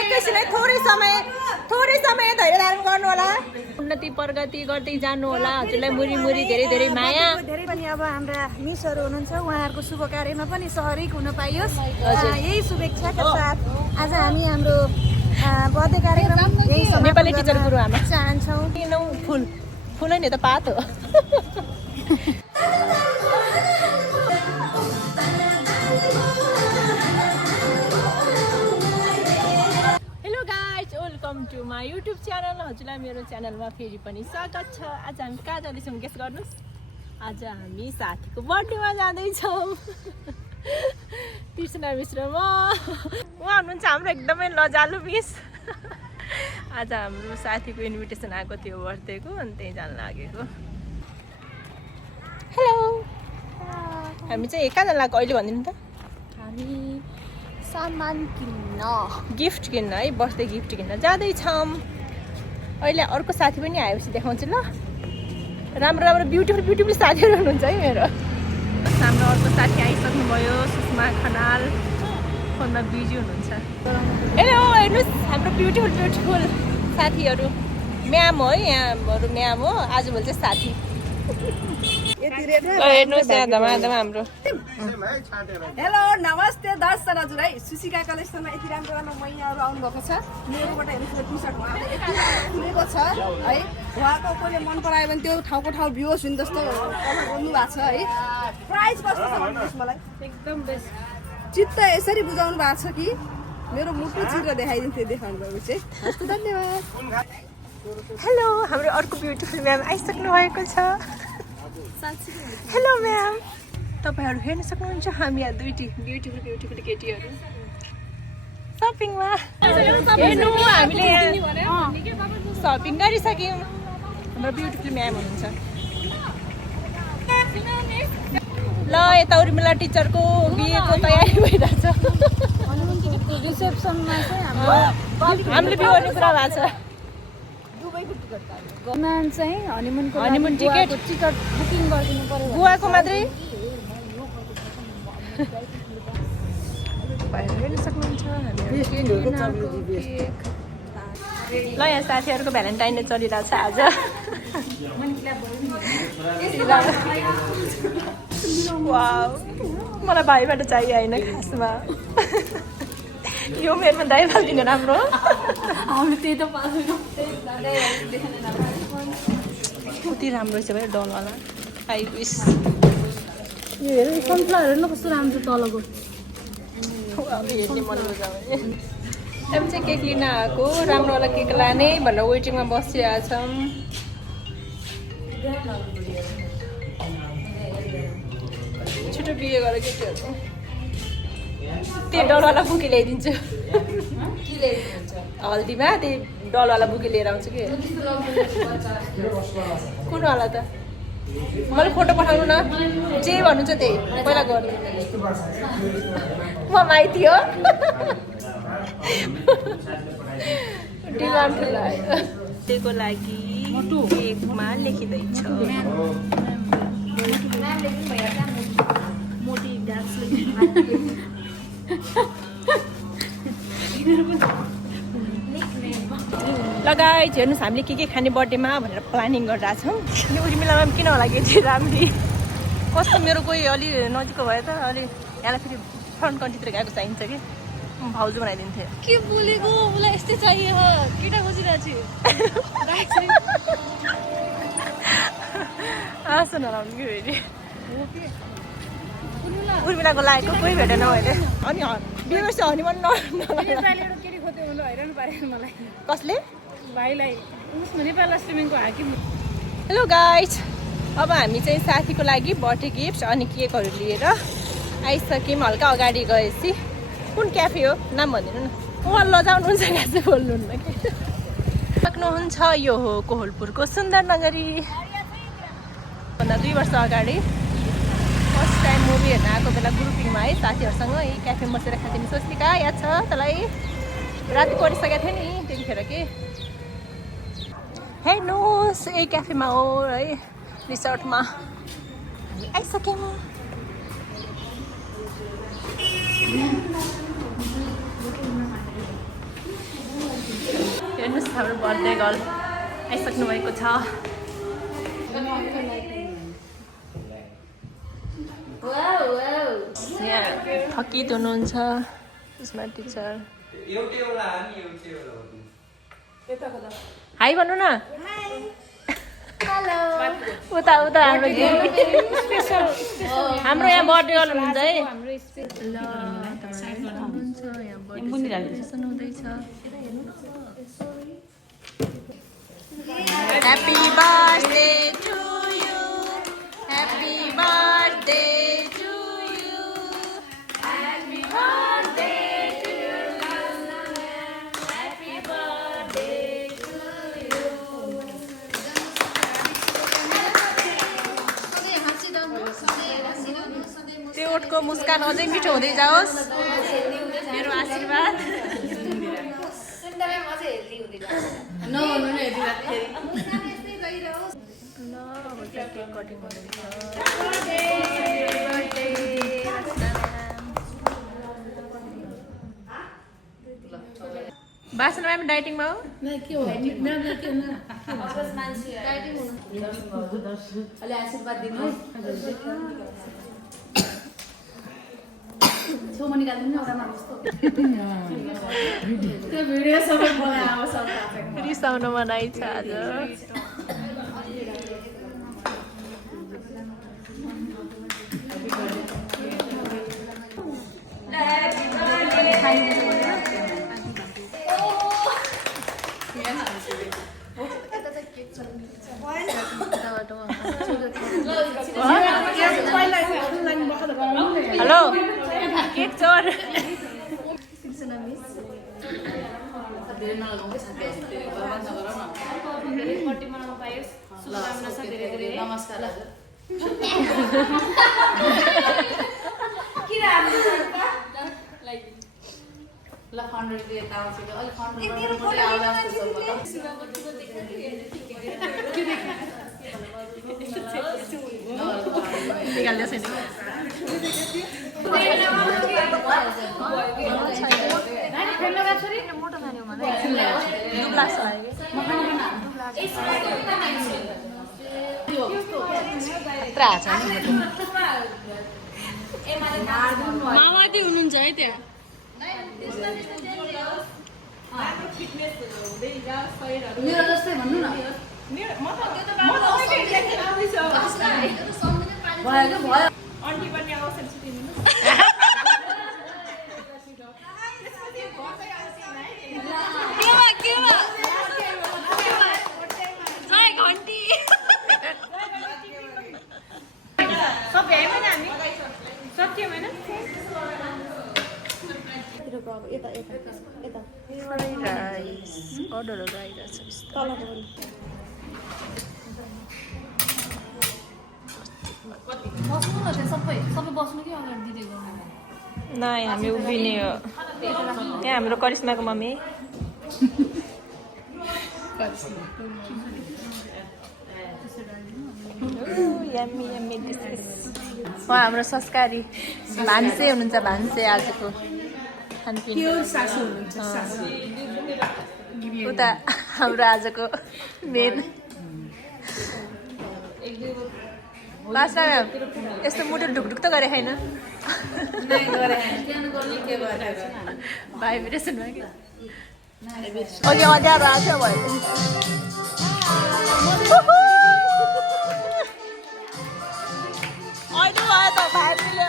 एकैछिनै थोरै समय धैर्य धारण गर्नु होला। उन्नति प्रगति गर्दै जानु होला। हजुरलाई मुरी मुरी धेरै धेरै माया। धेरै पनि अब हाम्रा मिसहरू हुनुहुन्छ, उहाँहरूको शुभ कार्यमा पनि सहभागी हुन पाइयोस्, यही शुभेच्छाका साथ आज हामी हाम्रो बर्थडे कार्यक्रम यही नेपाली टिचर गुरु आमा चाहन्छौँ। फुल नै त पात हो। Hello guys, welcome to my YouTube channel. हजुरलाई मेरो च्यानलमा फेरि पनि स्वागत छ। आज हामी कहाँ जाँदैछौँ गेस गर्नुहोस्? आज हामी साथीको बर्थडेमा जाँदैछौँ। कृष्ण मिस र म। उहाँ हुनुहुन्छ हाम्रो एकदमै लजालु मिस। आज हाम्रो साथीको इन्भिटेसन आएको थियो बर्थडेको, अनि त्यहीँ जान लागेको। हेलो, हामी चाहिँ कहाँ जान लागेको अहिले भनिदिनु त? हामी सामान किन्न, गिफ्ट किन्न है, बर्थडे गिफ्ट किन्न जाँदैछौँ। अहिले अर्को साथी पनि आएपछि देखाउँछु ल। राम्रो राम्रो ब्युटिफुल साथीहरू हुनुहुन्छ है मेरो। हाम्रो अर्को साथी आइसक्नुभयो, सुषमा खनाल। फोनमा बिजी हुनुहुन्छ। हेलो, हेर्नुहोस् हाम्रो ब्युटिफुल साथीहरू। म्याम हो है, यहाँहरू म्याम हो, आजभोलि चाहिँ साथी। हेर्नुहोस् यहाँ धमाधमा हाम्रो। हेलो नमस्ते दर्शक हजुर है। सुशिका कलेक्सनमा यति राम्रो मैयाहरू आउनुभएको छ। मेरोबाट हेर्नुहोस् टी सर्ट खुलेको छ है। उहाँको कोहीले मन परायो भने त्यो ठाउँको ठाउँ भ्युस हुने जस्तो कलर गर्नु भएको छ है। प्राइस कस्तो छ भन्नुहोस् मलाई? एकदम बेस्ट। चित्त यसरी बुझाउनु भएको छ कि मेरो मुटु चिरेर देखाइदिन्थ्यो देखाउनु भएको चाहिँ। हस् धन्यवाद। हेलो, हाम्रो अर्को ब्युटिफुल म्याम आइसक्नु भएको छ। हेलो म्याम, तपाईँहरू हेर्न सक्नुहुन्छ हामी यहाँ दुईटी ब्युटिफुल केटीहरू सपिङमा। हेर्नु, हामीले सपिङ गरिसक्यौँ। हाम्रो ब्युटिफुल म्याम हुनुहुन्छ। ल, यता उर्मिला टिचरको बिहेको तयारी भइरहेछ। रिसेप्सनमा चाहिँ हामीले बिहे गर्ने कुरा भएको छ। डिमान्ड चाहिँ हनिमुन टिकट बुकिङ गरिदिनु पर्यो। गोवाको मात्रै हेर्न सक्नुहुन्छ। ल, यहाँ साथीहरूको भ्यालेन्टाइन डे चलिरहेछ आज। वाउ, मलाई भाइबाट चाहियो होइन खासमा। यो मेरोमा दाइ फालिदिनु राम्रो। हामी त्यही त पाउँदैनौँ। कति राम्रो रहेछ भाइ डलवाला। आई विस। यो हेर सनफ्लावर हेर्नु कस्तो राम्रो तलको। हेर्ने मन बुझाउने। हामी चाहिँ केक लिन आएको, राम्रोवाला केक लाने भनेर वेटिङमा बसिरहेको छौँ। छिटो बिहे गरेर केटीहरू त्यो डलवाला बुके ल्याइदिन्छु। हल्दीमा त्यही डलवाला बुके लिएर आउँछु कि। कुनवाला त? मलाई फोटो पठाउनु न, जे भन्नुहुन्छ त्यही पहिला गर्नु। म माइती हो। डिमान्ड ठुलो आयो। त्यसको लागि केकमा लेखिँदैछ। लगाइ हेर्नुहोस्, हामीले के खाने बर्थडेमा भनेर प्लानिङ गरिरहेछौँ। अनि उर्मिलामा पनि किन होला केटी राम्री। कस्तो मेरो कोही अलि नजिकको भयो त अलि यहाँलाई फेरि फ्रन्ट कन्ट्रीतिर गएको चाहिन्छ कि भाउजू बनाइदिन्थ्यो। के बोलेको उसलाई यस्तै चाहियो। केटा खोजिरहेको छु। आँसु नलाउनु कि फेरि। उर्मिलाको लागेको कोही भेटेन मैले। अनि बिहे गर्छ हनिमुन केटी खोज्यो भने हैरान पारेको मलाई। कसले? भाइलाई उसमा नेपाल स्ट्रिमिङको हाकिम। हेलो गाइज, अब हामी चाहिँ साथीको लागि बर्थडे गिफ्ट अनि केकहरू लिएर आइसक्यौँ। हल्का अगाडि गएपछि कुन क्याफे हो नाम भनिदिनु न। उहाँ लजाउनुहुन्छ क्या बोल्नुहुन्न कि। सक्नुहुन्छ यो हो कोहलपुरको सुन्दर नगरी। भन्दा 2 वर्ष अगाडि फर्स्ट टाइम मुभी हेर्न आएको बेला ग्रुपिङमा है साथीहरूसँग यही क्याफे बसेर खान्थ्यो नि। स्वस्तिका याद छ तँलाई? राति परिसकेको थियो नि त्यतिखेर के। हेर्नुहोस्, यही क्याफेमा हो है, रिसोर्टमा आइसक्यौँ। हाम्रो बर्थडे गर्ल आइसक्नु भएको छ। यहाँ थकित हुनुहुन्छ उसमा टिचर। हाई भन्नु न। उता उता हाम्रो हाम्रो यहाँ बर्थडे गर्ल हुनुहुन्छ है। Happy birthday to you. Happy birthday to you. Happy birthday to you. Happy birthday to you. त्यो ओठको मुस्कान अझै मिठो हुँदै जाओस्। मेरो आशीर्वाद। बासना म्याम डाइटिङमा हो? आशीर्वाद दिनुहोस्। छेउमा निकाल्नु एउटा त्यो भिडियो सबै बनाउँछ। रिसाउन मनाइ छ आज। हेलो केक चोर। नमस्कार ल फन्ड दिएको आउँछ अलि फन्ड आउला निकाल्दै छैन। मामादी हुनुहुन्छ है त्यहाँ। मेरो जस्तै भन्नु न। भयो भयो अन्टी पनि आउँछ अर्डरहरू आइरहेछ नै हामी उभिने हो। यहाँ हाम्रो करिश्माको मम्मी उहाँ हाम्रो संस्कारी भान्से हुनुहुन्छ। भान्से आजको खानपिन उता हाम्रो आजको मेन बासा यस्तो मुटु ढुकढुक त गरे छैन। भाइब्रेसन भयो कि अघि अँध्यारो आएको थियो भयो। अहिले भयो त भाइले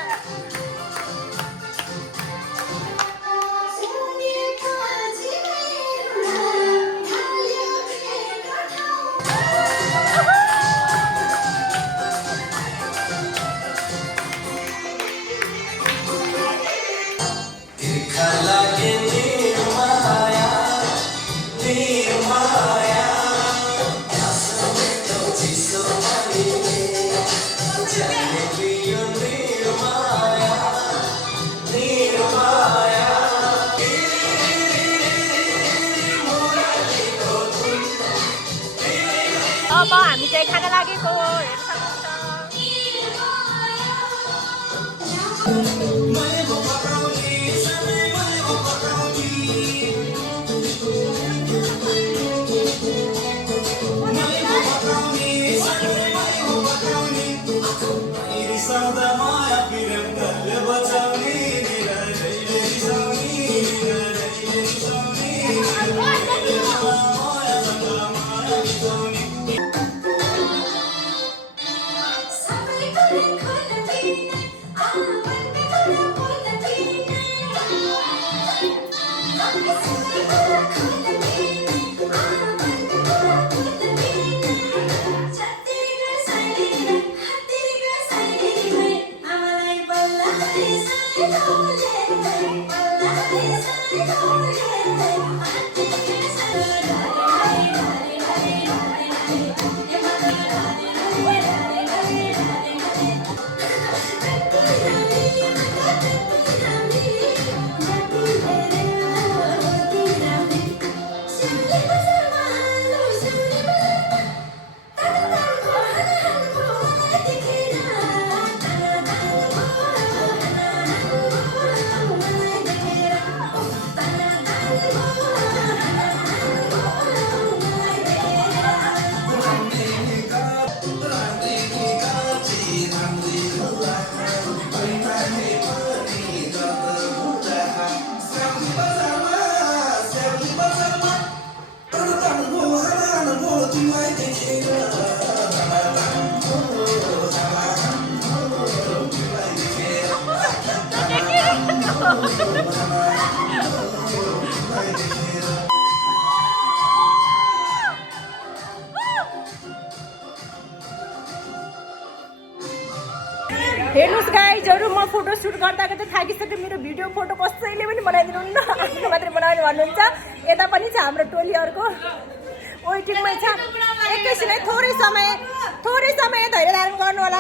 अब हामी चाहिँ खाना लागेको हेर्न सक्नुहुन्छ। हेर्नुहोस् गाइजहरू म फोटो सुट गर्दा गर्दै थाकिसकेँ मेरो भिडियो फोटो कसैले पनि बनाइदिनुहुन्न आफ्नो मात्रै बनाउने भन्नुहुन्छ यता पनि छ हाम्रो टोली अर्को वेटिङमै छ एकैछिनै थोरै समय धैर्य धारण गर्नु होला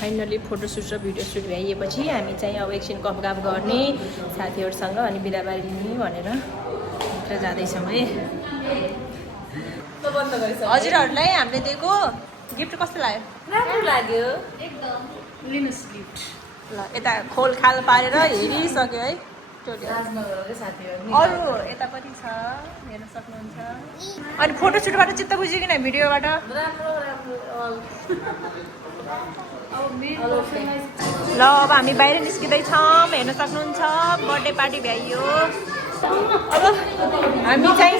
फाइनली फोटो सुट र भिडियो सुट भ्याइएपछि हामी चाहिँ अब एकछिन गफगाफ गर्ने साथीहरूसँग अनि बिदाबारी लिने भनेर भित्र जाँदैछौँ है हजुरहरूलाई हामीले दिएको गिफ्ट कस्तो लाग्यो राम्रो लाग्यो एकदम लिनुस् गिफ्ट ल यता खोल खाल पारेर हेरिसक्यो है अरू यता पनि छ हेर्न सक्नुहुन्छ अनि फोटो सुटबाट चित्त बुझ्यो किन भिडियोबाट ल अब हामी बाहिर निस्किँदैछौँ हेर्न सक्नुहुन्छ बर्थडे पार्टी भ्याइयो अब हामी चाहिँ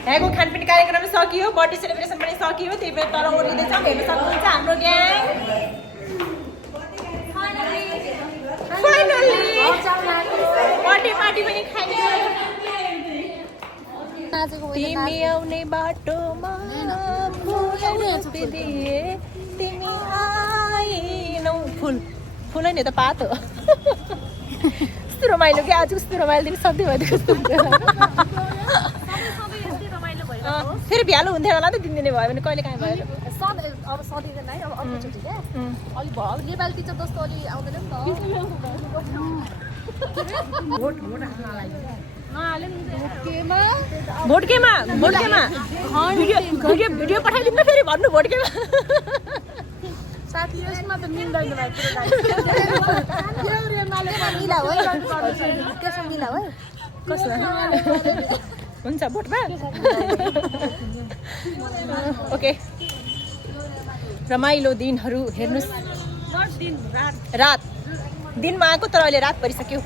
यहाँको खानपिन कार्यक्रम सकियो बर्थडे सेलिब्रेसन पनि सकियो त्यही भएर तल ओर्लिँदैछौँ हेर्न सक्नुहुन्छ हाम्रो ग्याङ फाइनली बर्थडे पार्टी पनि खाइयो तिमी आउने बाटोमा दिए तिमी आएनौ फुल होइन त पात हो कस्तो रमाइलो क्या आज कस्तो रमाइलो दिन सक्दै भयो कस्तो फेरि भ्यालो हुन्थ्यो होला त दिनदिनै भयो भने कहिले कहाँ भयो अब सधैँ नै अब अर्कोचोटि क्या अलिक भयो नेपाली टिचर जस्तो अलि आउँदैन नि त भोटकेमा भिडियो पठाइदिनु न फेरि भन्नु भोटकेमा साथी यसमा त मिल्दैन हुन्छ भोटमा ओके रमाइलो दिनहरू हेर्नुहोस् रात दिनमा आएको तर अहिले रात परिसक्यो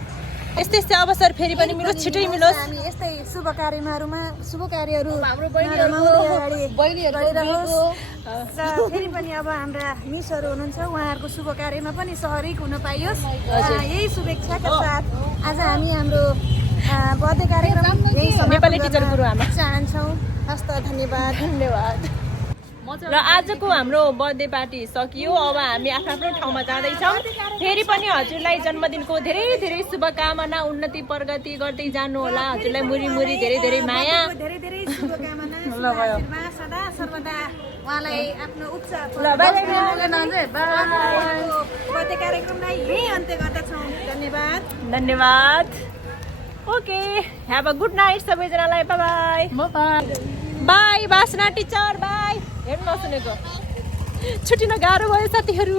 यस्तै यस्तै अवसर फेरि पनि मिलोस् छिटै मिलोस् हामी यस्तै शुभ कार्यहरू फेरि पनि अब हाम्रा मिसहरू हुनुहुन्छ उहाँहरूको शुभ कार्यमा पनि सहभागी हुन पाइयोस् यही शुभेच्छाका साथ आज हामी हाम्रो बर्थडे कार्यक्रम नेपाली टिचर गुरुआमा चाहन्छौँ हस्त धन्यवाद र आजको हाम्रो बर्थडे पार्टी सकियो अब हामी आफ्नो ठाउँमा जाँदैछौँ फेरि पनि हजुरलाई जन्मदिनको धेरै धेरै शुभकामना उन्नति प्रगति गर्दै जानु होला हजुरलाई मुरी मुरी धेरै धेरै माया धेरै धेरै शुभकामना सदा सर्वदा उहाँलाई आफ्नो उच्च बर्थडे कार्यक्रमलाई यही अन्त्य गर्दछौँ धन्यवाद okay have a good night सबैजनालाई बाई बाई बासना टिचर बाई हेर्नु नसुनेको छुट्टिन गाह्रो भयो साथीहरू